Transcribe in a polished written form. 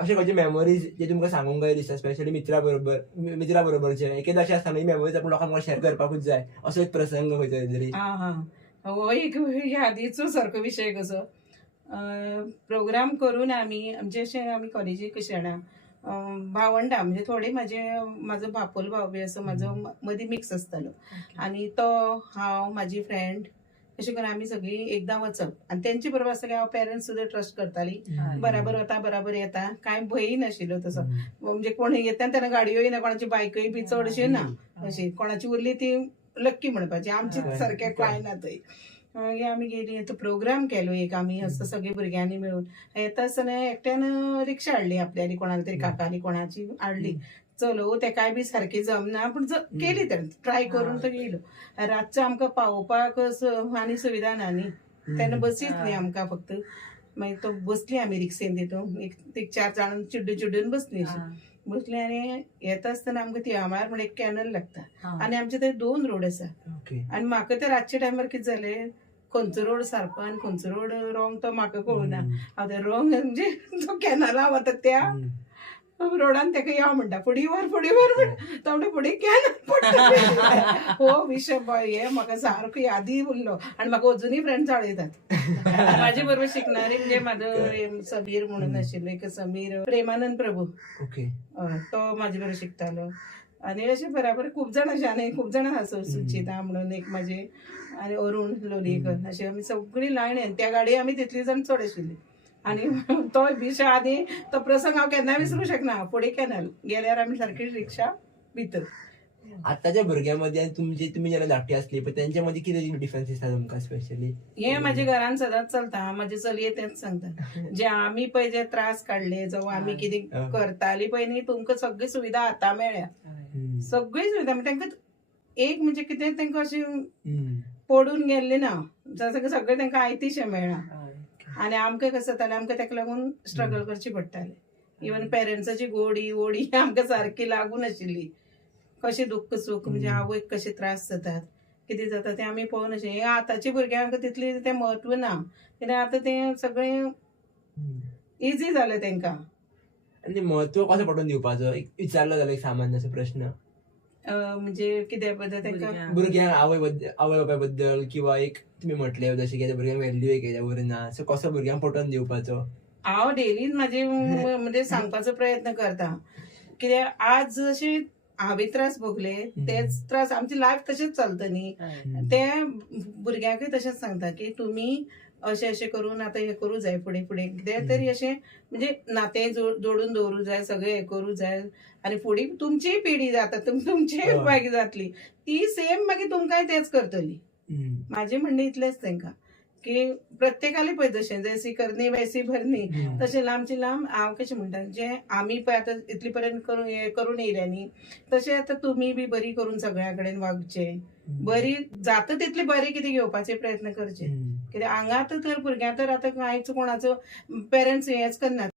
अशे खंयचे मेमरीज जे तुमकां सांगूंक जाय दिसता, स्पेशली मित्रा बरोबरचे एकेदा अशें आसता न्ही मेमरीज आपण लोकांक शेअर करपाकूच जाय, असो एक प्रसंग खंयचो तरी. हा हा हो एक यादीचो सारको विषय कसो प्रोग्राम करून आमचे अशें आमी कॉलेजीक कशें जाणा भावंडा म्हणजे थोडे म्हाजो बापोल भाव बी असो म्हाजो मदीं मिक्स आसतालो आनी तो हांव म्हाजी फ्रेंड अशें करून आमी सगळीं एकदां वचप आनी तेंचे बरोबर आसतलें हांव पेरंट्स सुद्दां ट्रस्ट करताली बराबर वता बराबर येता कांय भंय नाशिल्लो तसो म्हणजे कोण येता तेन्ना गाडयो येना कोणाची बायकय बी चड अशी ना अशी कोणाची उरली ती लक्की म्हणपाची आमचे सारकें कांय ना थंय आमी गेली तो प्रोग्राम केलो एक आमी असो सगळे भुरग्यांनी मेळून येता आसतना एकट्यान रिक्षा हाडली आपल्याली कोणाली तरी काकाली कोणाची हाडली चलो ते काय बी सारखी जमना पण केली तर ट्राय करून तो येयलो रातचो आमकां पावोवपाक आनी सुविधा ना न्ही तेन्ना बसीच न्ही आमकां फक्त मागीर तो बसली आमी रिक्षेन तितून एक 4 जाण चिड्डून बसली बसली आनी येता आसतना आमकां तिळामार म्हणून एक कॅनल लागता आनी आमचे थंय 2 रोड आसा आनी म्हाका ते रातच्या टायमार कितें जालें खंयचो रोड सारको आनी खंयचो रोड रॉंग तो म्हाका कळुना हांव ते रॉंग म्हणजे तो कॅनला वता त्या रोडान तेका या म्हणटा फुडें वर म्हण तो म्हणटा फुडें कॅनल पडटा हो विशय हे म्हाका सारको यादी उरलो आनी म्हाका अजुनूय फ्रेंड्स आवडटात म्हाजे बरोबर शिकणारे म्हणजे म्हाजो समीर म्हणून आशिल्लो एक समीर प्रेमानंद प्रभू तो म्हाजे बरोबर शिकतालो आनी अशें बराबर खूब जाण अशें आनी खूब जाण आसा सुचिता म्हणून एक म्हाजे आनी अरुण लोलयेकर अशें आमी सगळीं लायणेन त्या गाडये आमी तितली जाण चड आशिल्ली आनी तो विशय आनी तो प्रसंग हांव केन्ना विसरूं शकना फुडें कॅनल गेल्यार आमी सारकी रिक्षा भितर आतांच्या भुरग्यांमध्ये तुमी जेन्ना धाकटी आसली पळय तेंच्या मदीं कितें डिफरन्स दिसता तुमकां स्पेशली हे म्हाज्या घरान सदांच चलता म्हाजे चलये तेंच सांगता जे आमी पळय जे त्रास काडले जावं आमी कितें करताली पळय न्ही तुमकां सगळी सुविधा आतां मेळ्ळ्या सगळी सुविधा तांकां एक म्हणजे कितें तांकां अशें पडून गेल्ले ना सगळें तांकां आयतीशें मेळ्ळा आनी आमकां कसं जातालें आमकां तेका लागून स्ट्रगल करची पडटालें इवन पेरंट्साची गोडी वोडी आमकां सारकी लागून आशिल्ली कशें दुख्ख सूख म्हणजे आवयक कशे त्रास जातात कितें जाता तें आमी पळोवन अशें हे आतांच्या भुरग्यांक तितलें तें म्हत्व ना कित्याक आतां तें सगळें इजी जालें तांकां आनी म्हत्व कसो पटोवन दिवपाचो एक विचारलो जाल्यार एक सामान्य असो प्रश्न म्हणजे कित्या बद्दल तांकां भुरग्यांक आवय बापाय बद्दल किंवा एक तुमी म्हटलें जशें की भुरग्यांक व्हॅल्यू एक हेच्या उरना सो कसो भुरग्यांक पटोवन दिवपाचो हांव डेलीच म्हाजे म्हणजे सांगपाचो प्रयत्न करता कित्याक आज जशे हांवें त्रास भोगले तेच त्रास आमची लायफ तशेंच चलता न्ही ते भुरग्यांकूय तशेंच सांगता की तुमी अशें करून आतां हें करूं जाय फुडें कितें तरी अशें म्हणजे नातें जोडून दवरूं जाय सगळें हें करूं जाय आनी फुडें तुमचीय पिढी जाता तुमचीय मागीर जातली ती सेम मागीर तुमकांय तेच करतली म्हाजें म्हणणें इतलेंच तांकां की प्रत्येकाली पळय जशें जैसी करनी वैसी भरनी तशें लांबची लांब हांव कशें म्हणटा जें आमी पळय आतां इतले पर्यंत करून येयल्या न्ही तशें आतां तुमी बी बरी करून सगळ्या कडेन वागचें बरी जाता तितली बरी कितें घेवपाचे प्रयत्न करचे कित्याक हांगा तर भुरग्यां तर आतां कांयच कोणाचो पेरंट्स हेंच करनात